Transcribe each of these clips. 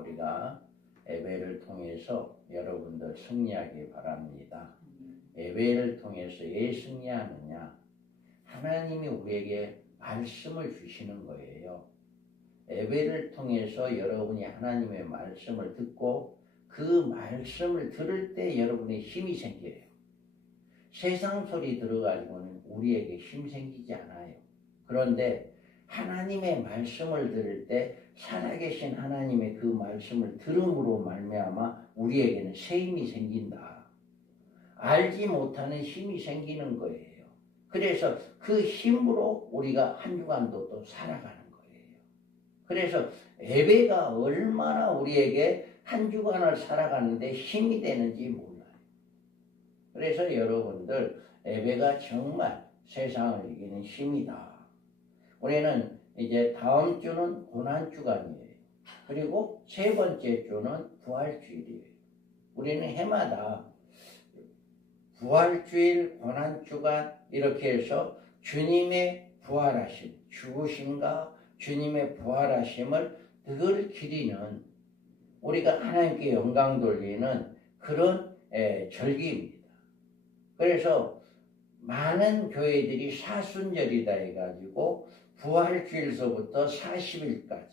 우리가 예배를 통해서 여러분들 승리하기 바랍니다. 예배를 통해서 왜 승리하느냐? 하나님이 우리에게 말씀을 주시는 거예요. 예배를 통해서 여러분이 하나님의 말씀을 듣고 그 말씀을 들을 때 여러분의 힘이 생겨요. 세상 소리 들어가지고는 우리에게 힘 생기지 않아요. 그런데 하나님의 말씀을 들을 때 살아계신 하나님의 그 말씀을 들음으로 말미암아 우리에게는 새 힘이 생긴다. 알지 못하는 힘이 생기는 거예요. 그래서 그 힘으로 우리가 한 주간도 또 살아가는 거예요. 그래서 예배가 얼마나 우리에게 한 주간을 살아가는데 힘이 되는지 몰라요. 그래서 여러분들 예배가 정말 세상을 이기는 힘이다. 우리는 이제 다음 주는 고난주간이에요. 그리고 세 번째 주는 부활주일이에요. 우리는 해마다 부활주일, 고난주간 이렇게 해서 주님의 부활하심, 죽으심과 주님의 부활하심을 늘 기리는 우리가 하나님께 영광 돌리는 그런 절기입니다. 그래서 많은 교회들이 사순절이다 해가지고 부활주일서부터 40일까지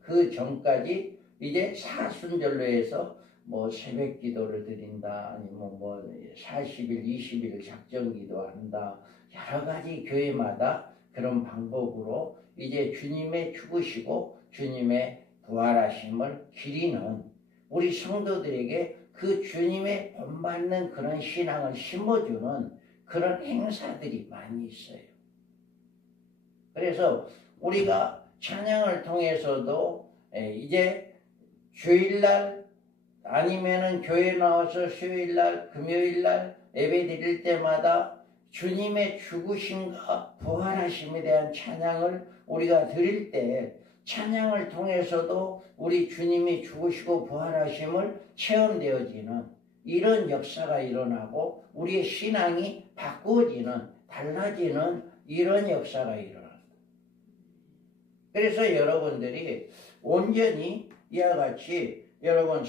그 전까지 이제 사순절로 해서 뭐 새벽 기도를 드린다 아니면 뭐 40일, 20일 작정 기도한다 여러 가지 교회마다 그런 방법으로 이제 주님의 죽으시고 주님의 부활하심을 기리는 우리 성도들에게 그 주님의 본받는 그런 신앙을 심어주는 그런 행사들이 많이 있어요. 그래서 우리가 찬양을 통해서도 이제 주일날 아니면은 교회 나와서 수요일날, 금요일날 예배 드릴 때마다 주님의 죽으심과 부활하심에 대한 찬양을 우리가 드릴 때 찬양을 통해서도 우리 주님이 죽으시고 부활하심을 체험되어지는 이런 역사가 일어나고 우리의 신앙이 바꾸어지는 달라지는 이런 역사가 일어난다. 그래서 여러분들이 온전히 이와 같이 여러분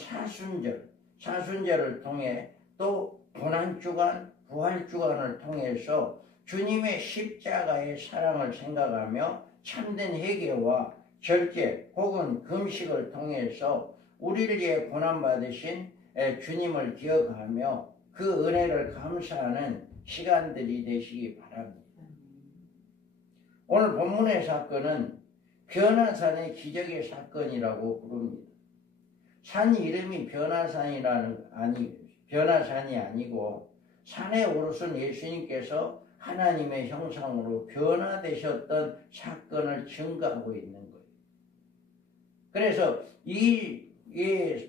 사순절을 통해 또 고난주간, 부활주간을 통해서 주님의 십자가의 사랑을 생각하며 참된 회개와 절제 혹은 금식을 통해서 우리를 위해 고난받으신 주님을 기억하며 그 은혜를 감사하는 시간들이 되시기 바랍니다. 오늘 본문의 사건은 변화산의 기적의 사건이라고 부릅니다. 산 이름이 변화산이 아니고 산에 오르신 예수님께서 하나님의 형상으로 변화되셨던 사건을 증거하고 있는 거예요. 그래서 이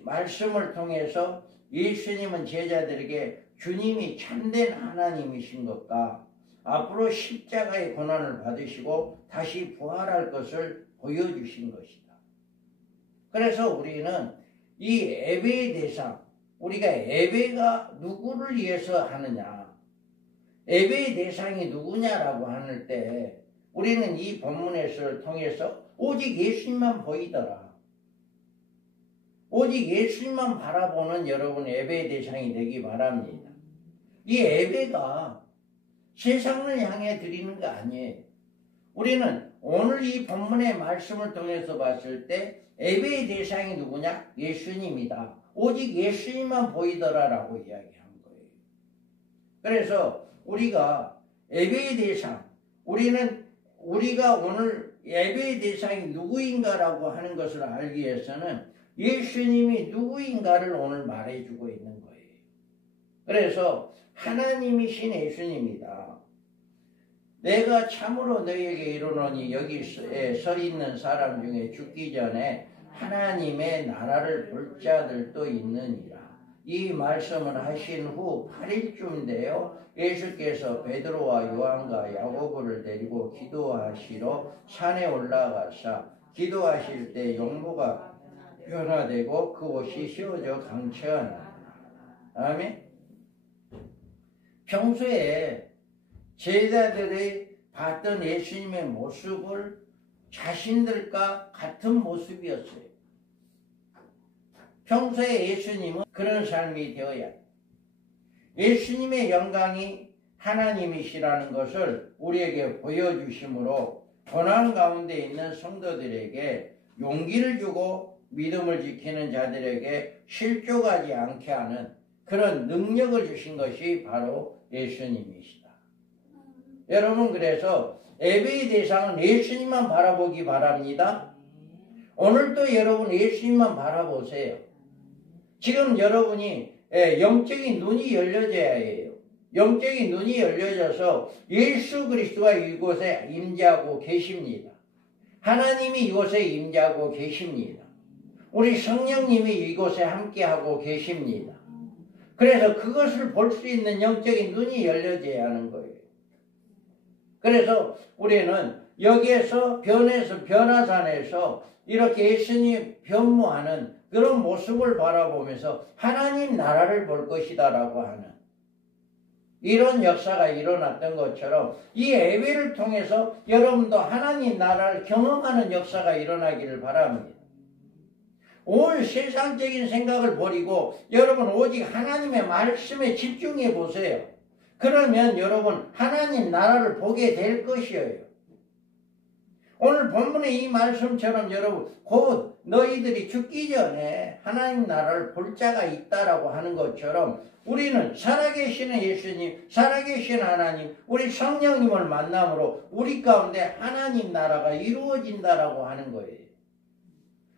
말씀을 통해서 예수님은 제자들에게 주님이 참된 하나님이신 것과 앞으로 십자가의 고난을 받으시고 다시 부활할 것을 보여주신 것이다. 그래서 우리는 이 예배의 대상, 우리가 예배가 누구를 위해서 하느냐, 예배의 대상이 누구냐라고 하는 때 우리는 이 본문에서를 통해서 오직 예수님만 보이더라. 오직 예수님만 바라보는 여러분 예배의 대상이 되기 바랍니다. 이 예배가 세상을 향해 드리는 거 아니에요. 우리는 오늘 이 본문의 말씀을 통해서 봤을 때 예배의 대상이 누구냐? 예수님이다. 오직 예수님만 보이더라라고 이야기한 거예요. 그래서 우리가 예배의 대상, 우리가 오늘 예배의 대상이 누구인가라고 하는 것을 알기 위해서는 예수님이 누구인가를 오늘 말해주고 있는 거예요. 그래서 하나님이신 예수님이다. 내가 참으로 너희에게 이르노니 여기 서 있는 사람 중에 죽기 전에 하나님의 나라를 볼 자들도 있느니라. 이 말씀을 하신 후 8일쯤 되어 예수께서 베드로와 요한과 야고보를 데리고 기도하시러 산에 올라가사 기도하실 때 용모가 변화되고 그 옷이 휘어져 강체하니라. 아멘. 평소에 제자들이 봤던 예수님의 모습을 자신들과 같은 모습이었어요. 평소에 예수님은 그런 삶이 되어야 해요. 예수님의 영광이 하나님이시라는 것을 우리에게 보여주심으로 고난 가운데 있는 성도들에게 용기를 주고 믿음을 지키는 자들에게 실족하지 않게 하는 그런 능력을 주신 것이 바로 예수님이시다. 여러분, 그래서 예배의 대상은 예수님만 바라보기 바랍니다. 오늘도 여러분 예수님만 바라보세요. 지금 여러분이 영적인 눈이 열려져야 해요. 영적인 눈이 열려져서 예수 그리스도가 이곳에 임재하고 계십니다. 하나님이 이곳에 임재하고 계십니다. 우리 성령님이 이곳에 함께하고 계십니다. 그래서 그것을 볼 수 있는 영적인 눈이 열려져야 하는 거예요. 그래서 우리는 여기에서 변화산에서 이렇게 예수님 변모하는 그런 모습을 바라보면서 하나님 나라를 볼 것이다라고 하는 이런 역사가 일어났던 것처럼 이 예배를 통해서 여러분도 하나님 나라를 경험하는 역사가 일어나기를 바랍니다. 온 세상적인 생각을 버리고 여러분 오직 하나님의 말씀에 집중해 보세요. 그러면 여러분 하나님 나라를 보게 될 것이에요. 오늘 본문의 이 말씀처럼 여러분 곧 너희들이 죽기 전에 하나님 나라를 볼 자가 있다라고 하는 것처럼 우리는 살아계시는 예수님, 살아계신 하나님, 우리 성령님을 만남으로 우리 가운데 하나님 나라가 이루어진다라고 하는 거예요.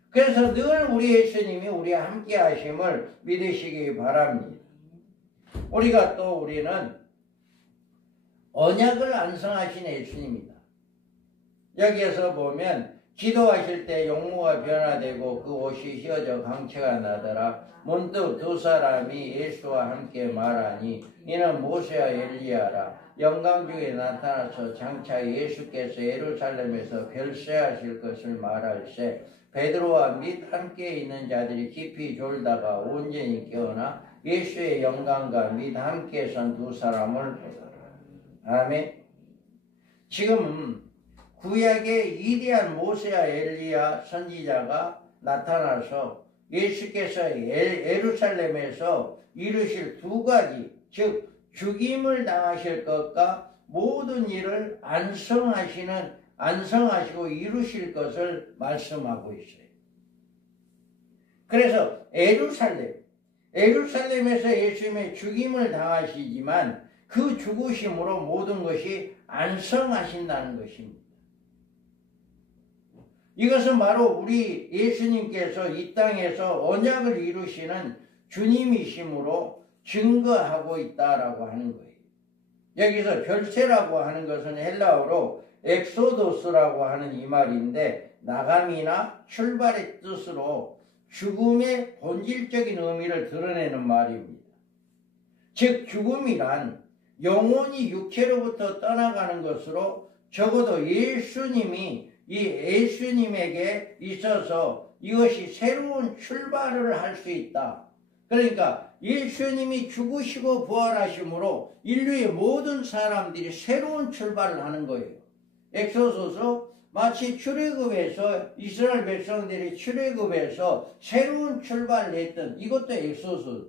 그래서 늘 우리 예수님이 우리와 함께 하심을 믿으시기 바랍니다. 우리는 언약을 완성하신 예수님이다. 여기에서 보면 기도하실 때 용모가 변화되고 그 옷이 휘어져 광채가 나더라. 문득 두 사람이 예수와 함께 말하니 이는 모세와 엘리야라. 영광 중에 나타나서 장차 예수께서 예루살렘에서 별세하실 것을 말할세. 베드로와 및 함께 있는 자들이 깊이 졸다가 온전히 깨어나 예수의 영광과 및 함께 선 두 사람을 보더라. 아멘. 지금 구약의 위대한 모세와 엘리야 선지자가 나타나서 예수께서 예루살렘에서 이루실 두 가지, 즉 죽임을 당하실 것과 모든 일을 안성하시고 이루실 것을 말씀하고 있어요. 그래서 예루살렘에서 예수님의 죽임을 당하시지만 그 죽으심으로 모든 것이 안성하신다는 것입니다. 이것은 바로 우리 예수님께서 이 땅에서 언약을 이루시는 주님이심으로 증거하고 있다라고 하는 거예요. 여기서 별세라고 하는 것은 헬라어로 엑소도스라고 하는 이 말인데 나감이나 출발의 뜻으로 죽음의 본질적인 의미를 드러내는 말입니다. 즉 죽음이란 영혼이 육체로부터 떠나가는 것으로 적어도 예수님이 이 예수님에게 있어서 이것이 새로운 출발을 할 수 있다. 그러니까 예수님이 죽으시고 부활하심으로 인류의 모든 사람들이 새로운 출발을 하는 거예요. 엑소소서 마치 출애굽에서 이스라엘 백성들이 출애굽에서 새로운 출발을 했던 이것도 엑소소서.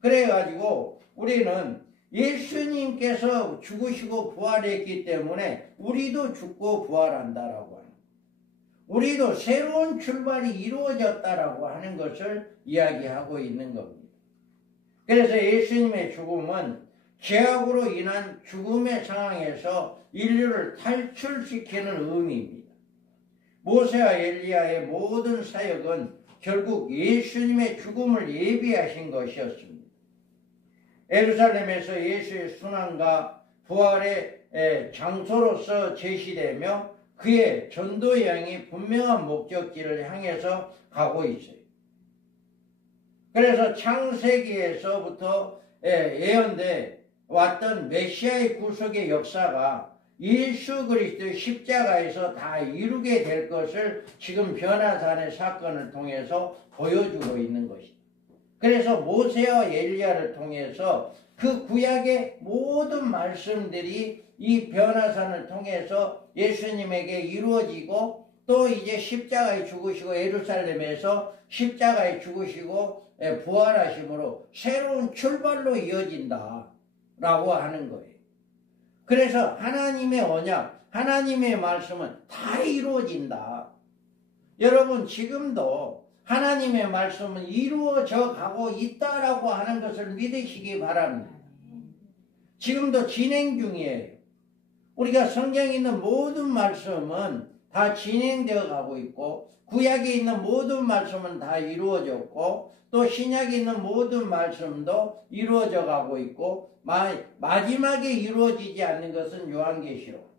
그래가지고 우리는 예수님께서 죽으시고 부활했기 때문에 우리도 죽고 부활한다라고 하는, 우리도 새로운 출발이 이루어졌다라고 하는 것을 이야기하고 있는 겁니다. 그래서 예수님의 죽음은 죄악으로 인한 죽음의 상황에서 인류를 탈출시키는 의미입니다. 모세와 엘리야의 모든 사역은 결국 예수님의 죽음을 예비하신 것이었습니다. 예루살렘에서 예수의 순환과 부활의 장소로서 제시되며 그의 전도 여행이 분명한 목적지를 향해서 가고 있어요. 그래서 창세기에서부터 예언돼 왔던 메시아의 구속의 역사가 예수 그리스도의 십자가에서 다 이루게 될 것을 지금 변화산의 사건을 통해서 보여주고 있는 것입니다. 그래서 모세와 엘리야를 통해서 그 구약의 모든 말씀들이 이 변화산을 통해서 예수님에게 이루어지고 또 이제 십자가에 죽으시고 예루살렘에서 십자가에 죽으시고 부활하심으로 새로운 출발로 이어진다 라고 하는 거예요. 그래서 하나님의 언약, 하나님의 말씀은 다 이루어진다. 여러분 지금도 하나님의 말씀은 이루어져 가고 있다라고 하는 것을 믿으시기 바랍니다. 지금도 진행 중이에요. 우리가 성경에 있는 모든 말씀은 다 진행되어 가고 있고 구약에 있는 모든 말씀은 다 이루어졌고 또 신약에 있는 모든 말씀도 이루어져 가고 있고 마지막에 이루어지지 않는 것은 요한계시록.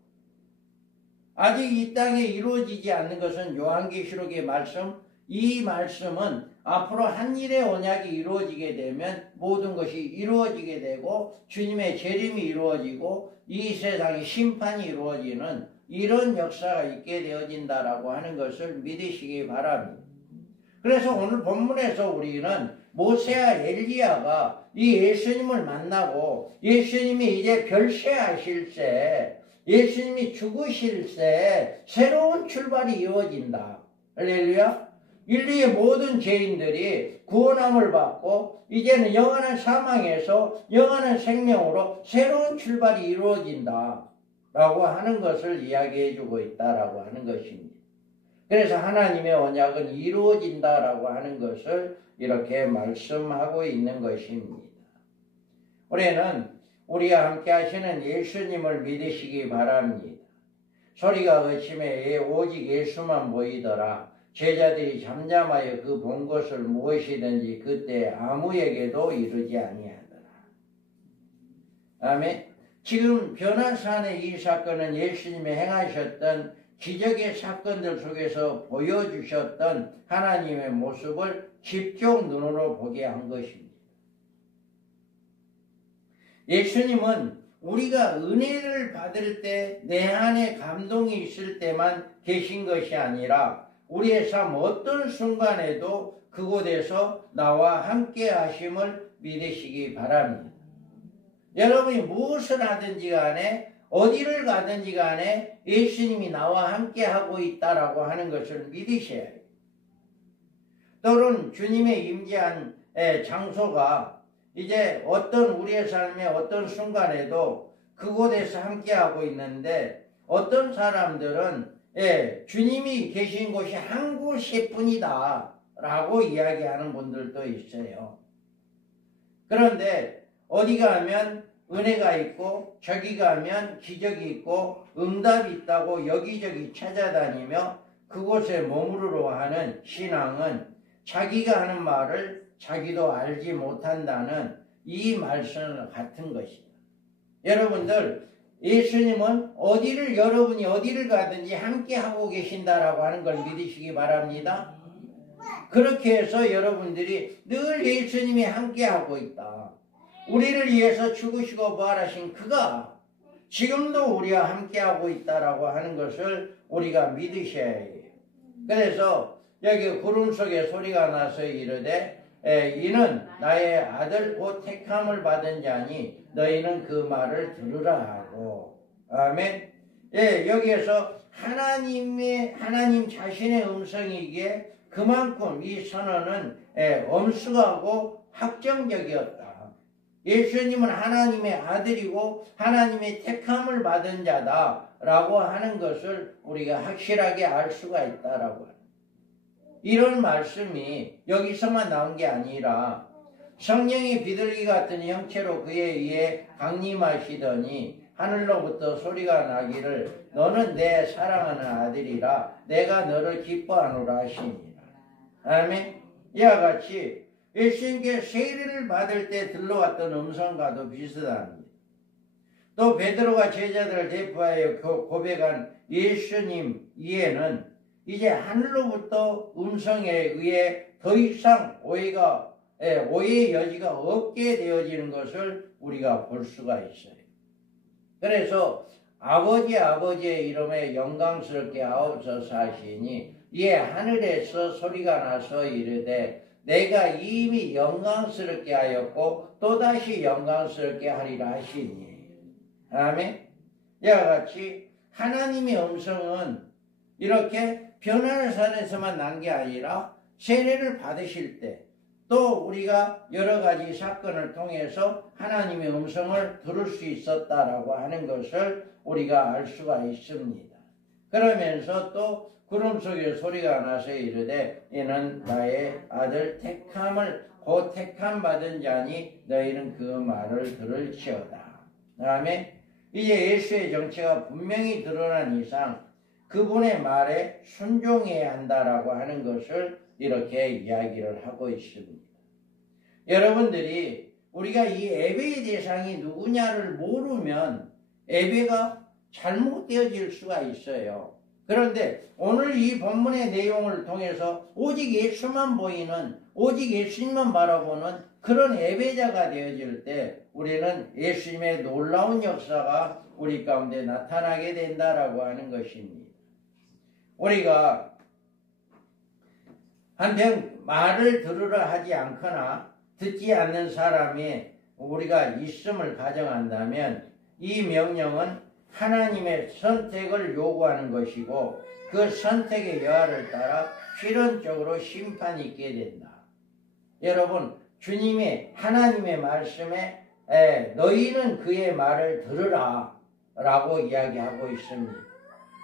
아직 이 땅에 이루어지지 않는 것은 요한계시록의 말씀. 이 말씀은 앞으로 한 일의 언약이 이루어지게 되면 모든 것이 이루어지게 되고 주님의 재림이 이루어지고 이 세상의 심판이 이루어지는 이런 역사가 있게 되어진다라고 하는 것을 믿으시기 바랍니다. 그래서 오늘 본문에서 우리는 모세와 엘리야가 이 예수님을 만나고 예수님이 이제 별세하실 때 예수님이 죽으실 때 새로운 출발이 이루어진다. 할렐루야. 인류의 모든 죄인들이 구원함을 받고 이제는 영원한 사망에서 영원한 생명으로 새로운 출발이 이루어진다 라고 하는 것을 이야기해 주고 있다라고 하는 것입니다. 그래서 하나님의 언약은 이루어진다라고 하는 것을 이렇게 말씀하고 있는 것입니다. 올해는 우리와 함께 하시는 예수님을 믿으시기 바랍니다. 소리가 거침에 오직 예수만 보이더라. 제자들이 잠잠하여 그 본 것을 무엇이든지 그때 아무에게도 이르지 아니하더라. 아멘. 지금 변화산의 이 사건은 예수님이 행하셨던 기적의 사건들 속에서 보여주셨던 하나님의 모습을 직접 눈으로 보게 한 것입니다. 예수님은 우리가 은혜를 받을 때 내 안에 감동이 있을 때만 계신 것이 아니라 우리의 삶 어떤 순간에도 그곳에서 나와 함께 하심을 믿으시기 바랍니다. 여러분이 무엇을 하든지 간에 어디를 가든지 간에 예수님이 나와 함께 하고 있다라고 하는 것을 믿으셔야 해요. 또는 주님의 임재한 장소가 이제 어떤 우리의 삶의 어떤 순간에도 그곳에서 함께 하고 있는데 어떤 사람들은 주님이 계신 곳이 한 곳뿐이다 라고 이야기하는 분들도 있어요. 그런데 어디 가면 은혜가 있고 저기 가면 기적이 있고 응답이 있다고 여기저기 찾아다니며 그곳에 머무르러 하는 신앙은 자기가 하는 말을 자기도 알지 못한다는 이 말씀 같은 것이다. 여러분들 예수님은 여러분이 어디를 가든지 함께 하고 계신다라고 하는 걸 믿으시기 바랍니다. 그렇게 해서 여러분들이 늘 예수님이 함께 하고 있다. 우리를 위해서 죽으시고 부활하신 그가 지금도 우리와 함께 하고 있다라고 하는 것을 우리가 믿으셔야 해요. 그래서 여기 구름 속에 소리가 나서 이르되 이는 나의 아들 곧 택함을 받은 자니 너희는 그 말을 들으라 하고. 아멘. 여기에서 하나님 자신의 음성이기에 그만큼 이 선언은 엄숙하고 확정적이었다. 예수님은 하나님의 아들이고 하나님의 택함을 받은 자다라고 하는 것을 우리가 확실하게 알 수가 있다라고 합니다. 이런 말씀이 여기서만 나온 게 아니라 성령이 비둘기 같은 형체로 그에 의해 강림하시더니 하늘로부터 소리가 나기를 너는 내 사랑하는 아들이라 내가 너를 기뻐하노라 하시니라. 아멘. 이와 같이 예수님께 세례를 받을 때 들러왔던 음성과도 비슷합니다. 또 베드로가 제자들을 대표하여 고백한 예수님 이에는 이제 하늘로부터 음성에 의해 더 이상 오해의 여지가 없게 되어지는 것을 우리가 볼 수가 있어요. 그래서 아버지의 이름에 영광스럽게 하옵소서 하시니 이에 하늘에서 소리가 나서 이르되 내가 이미 영광스럽게 하였고 또다시 영광스럽게 하리라 하시니. 아멘. 이와 같이 하나님의 음성은 이렇게 변화의 산에서만 난 게 아니라 세례를 받으실 때 또 우리가 여러 가지 사건을 통해서 하나님의 음성을 들을 수 있었다라고 하는 것을 우리가 알 수가 있습니다. 그러면서 또 구름 속에 소리가 나서 이르되 이는 나의 아들 택함을 곧 택함 받은 자니 너희는 그 말을 들을지어다. 다음에 이제 예수의 정체가 분명히 드러난 이상 그분의 말에 순종해야 한다라고 하는 것을 이렇게 이야기를 하고 있습니다. 여러분들이 우리가 이 예배의 대상이 누구냐를 모르면 예배가 잘못되어질 수가 있어요. 그런데 오늘 이 본문의 내용을 통해서 오직 예수만 보이는, 오직 예수님만 바라보는 그런 예배자가 되어질 때 우리는 예수님의 놀라운 역사가 우리 가운데 나타나게 된다라고 하는 것입니다. 우리가 한편 말을 들으라 하지 않거나 듣지 않는 사람이 우리가 있음을 가정한다면 이 명령은 하나님의 선택을 요구하는 것이고 그 선택의 여하를 따라 필연적으로 심판이 있게 된다. 여러분, 주님의 하나님의 말씀에 너희는 그의 말을 들으라 라고 이야기하고 있습니다.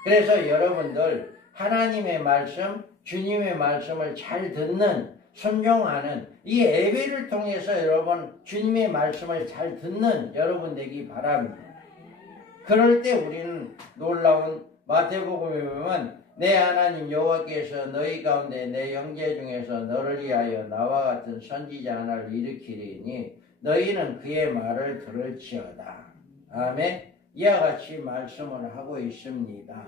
그래서 여러분들 하나님의 말씀, 주님의 말씀을 잘 듣는, 순종하는 이 예배를 통해서 여러분 주님의 말씀을 잘 듣는 여러분 되기 바랍니다. 그럴 때 우리는 놀라운 마태복음에 보면 내 하나님 여호와께서 너희 가운데 내 형제 중에서 너를 위하여 나와 같은 선지자 하나를 일으키리니 너희는 그의 말을 들을지어다. 아멘. 이와 같이 말씀을 하고 있습니다.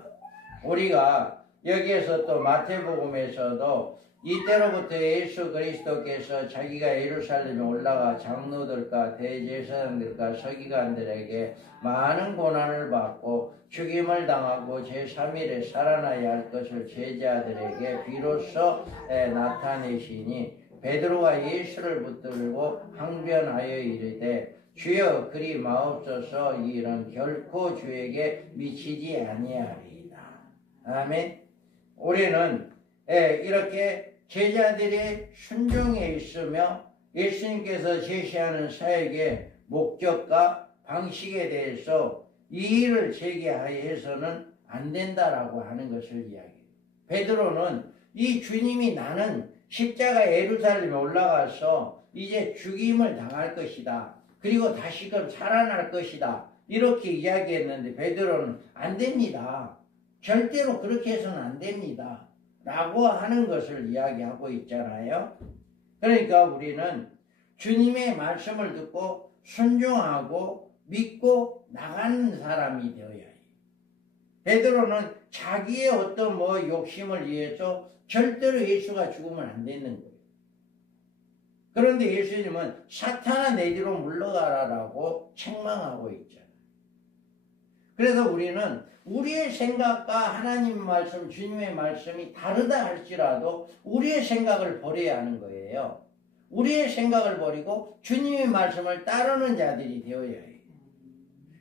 우리가 여기에서 또 마태복음에서도 이때로부터 예수 그리스도께서 자기가 예루살렘에 올라가 장로들과 대제사장들과 서기관들에게 많은 고난을 받고 죽임을 당하고 제3일에 살아나야 할 것을 제자들에게 비로소 나타내시니 베드로가 예수를 붙들고 항변하여 이르되 주여 그리 마옵소서 이 일은 결코 주에게 미치지 아니하리이다. 아멘. 우리는 이렇게 제자들의 순종에 있으며 예수님께서 제시하는 사역의 목적과 방식에 대해서 이의를 제기해서는 안 된다라고 하는 것을 이야기해요. 베드로는 이 주님이 나는 십자가 예루살렘에 올라가서 이제 죽임을 당할 것이다. 그리고 다시금 살아날 것이다. 이렇게 이야기했는데 베드로는 안 됩니다. 절대로 그렇게 해서는 안 됩니다. 라고 하는 것을 이야기하고 있잖아요. 그러니까 우리는 주님의 말씀을 듣고 순종하고 믿고 나가는 사람이 되어야 해요. 베드로는 자기의 어떤 욕심을 위해서 절대로 예수가 죽으면 안 되는 거예요. 그런데 예수님은 사탄아 내 뒤로 물러가라라고 책망하고 있잖아요. 그래서 우리는 우리의 생각과 하나님의 말씀, 주님의 말씀이 다르다 할지라도 우리의 생각을 버려야 하는 거예요. 우리의 생각을 버리고 주님의 말씀을 따르는 자들이 되어야 해요.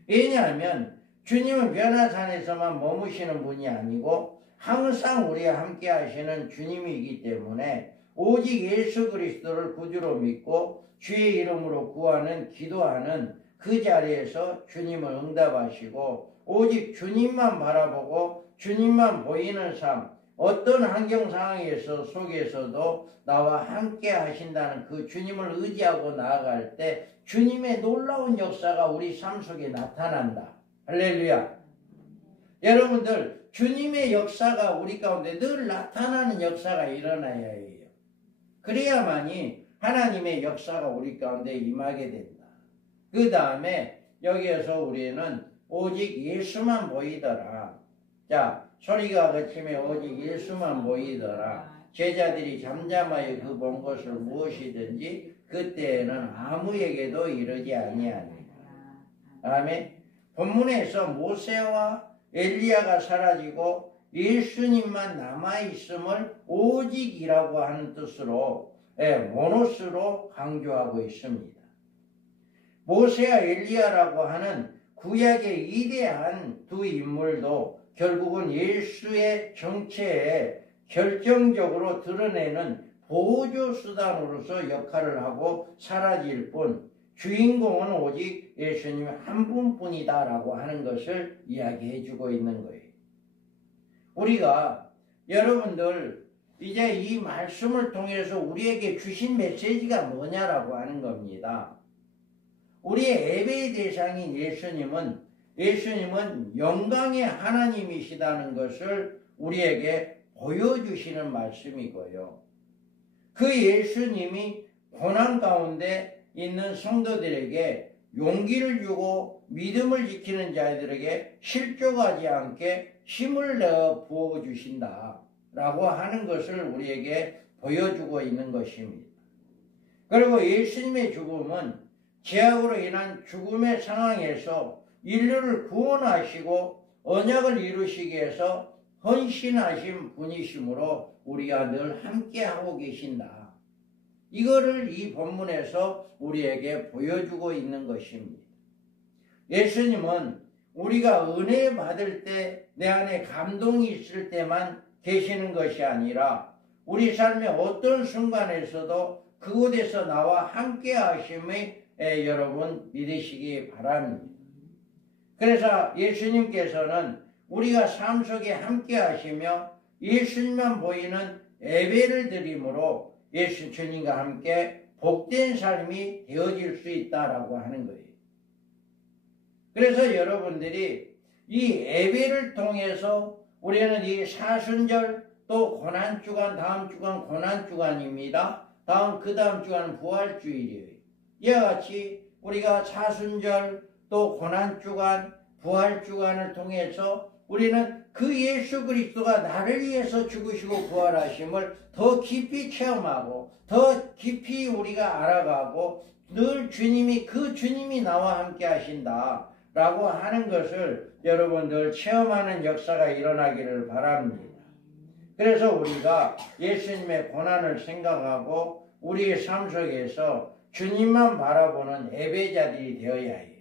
왜냐하면 주님은 변화산에서만 머무시는 분이 아니고 항상 우리와 함께 하시는 주님이기 때문에 오직 예수 그리스도를 구주로 믿고 주의 이름으로 구하는, 기도하는 그 자리에서 주님을 응답하시고 오직 주님만 바라보고 주님만 보이는 삶, 어떤 환경 상황에서 속에서도 나와 함께 하신다는 그 주님을 의지하고 나아갈 때 주님의 놀라운 역사가 우리 삶 속에 나타난다. 할렐루야. 여러분들 주님의 역사가 우리 가운데 늘 나타나는 역사가 일어나야 해요. 그래야만이 하나님의 역사가 우리 가운데 임하게 된다. 그 다음에 여기에서 우리는 오직 예수만 보이더라. 자, 소리가 그치며 오직 예수만 보이더라. 제자들이 잠잠하여 그 본 것을 무엇이든지 그때에는 아무에게도 이르지 아니하니라. 아멘. 본문에서 모세와 엘리야가 사라지고 예수님만 남아있음을 오직이라고 하는 뜻으로 모노스로 강조하고 있습니다. 모세와 엘리야라고 하는 구약의 위대한 두 인물도 결국은 예수의 정체에 결정적으로 드러내는 보조 수단으로서 역할을 하고 사라질 뿐 주인공은 오직 예수님 한 분뿐이다라고 하는 것을 이야기해 주고 있는 거예요. 우리가 여러분들 이제 이 말씀을 통해서 우리에게 주신 메시지가 뭐냐라고 하는 겁니다. 우리의 예배의 대상인 예수님은 영광의 하나님이시다는 것을 우리에게 보여주시는 말씀이고요. 그 예수님이 고난 가운데 있는 성도들에게 용기를 주고 믿음을 지키는 자들에게 실족하지 않게 힘을 내어 부어주신다 라고 하는 것을 우리에게 보여주고 있는 것입니다. 그리고 예수님의 죽음은 죄악으로 인한 죽음의 상황에서 인류를 구원하시고 언약을 이루시기 위해서 헌신하신 분이시므로 우리가 늘 함께하고 계신다. 이거를 이 본문에서 우리에게 보여주고 있는 것입니다. 예수님은 우리가 은혜 받을 때 내 안에 감동이 있을 때만 계시는 것이 아니라 우리 삶의 어떤 순간에서도 그곳에서 나와 함께 하심을 여러분 믿으시기 바랍니다. 그래서 예수님께서는 우리가 삶 속에 함께 하시며 예수님만 보이는 예배를 드림으로 주님과 함께 복된 삶이 되어질 수 있다라고 하는 거예요. 그래서 여러분들이 이 예배를 통해서 우리는 이 사순절 또 고난주간, 다음 주간 고난주간입니다. 그 다음 주간은 부활주일이에요. 이와 같이 우리가 사순절 또 고난주간, 부활주간을 통해서 우리는 그 예수 그리스도가 나를 위해서 죽으시고 부활하심을 더 깊이 체험하고 더 깊이 우리가 알아가고 늘 주님이 나와 함께 하신다 라고 하는 것을 여러분들 체험하는 역사가 일어나기를 바랍니다. 그래서 우리가 예수님의 고난을 생각하고 우리의 삶 속에서 주님만 바라보는 예배자들이 되어야 해요.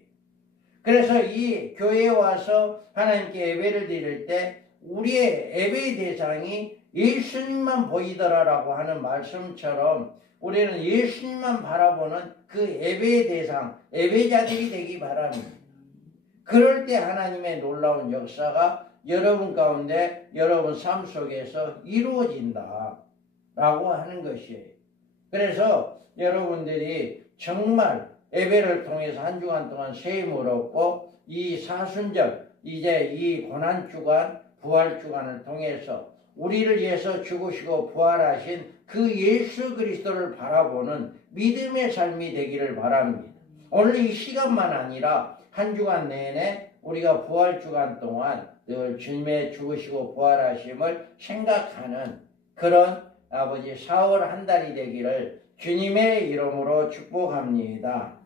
그래서 이 교회에 와서 하나님께 예배를 드릴 때 우리의 예배의 대상이 예수님만 보이더라라고 하는 말씀처럼 우리는 예수님만 바라보는 그 예배의 대상, 예배자들이 되기 바랍니다. 그럴 때 하나님의 놀라운 역사가 여러분 가운데 여러분 삶 속에서 이루어진다 라고 하는 것이에요. 그래서 여러분들이 정말 예배를 통해서 한 주간 동안 쇠임을 얻고 이 사순절 이제 이 고난주간 부활주간을 통해서 우리를 위해서 죽으시고 부활하신 그 예수 그리스도를 바라보는 믿음의 삶이 되기를 바랍니다. 오늘 이 시간만 아니라 한 주간 내내 우리가 부활주간 동안 늘 주님의 죽으시고 부활하심을 생각하는 그런 아버지 4월 한 달이 되기를 주님의 이름으로 축복합니다.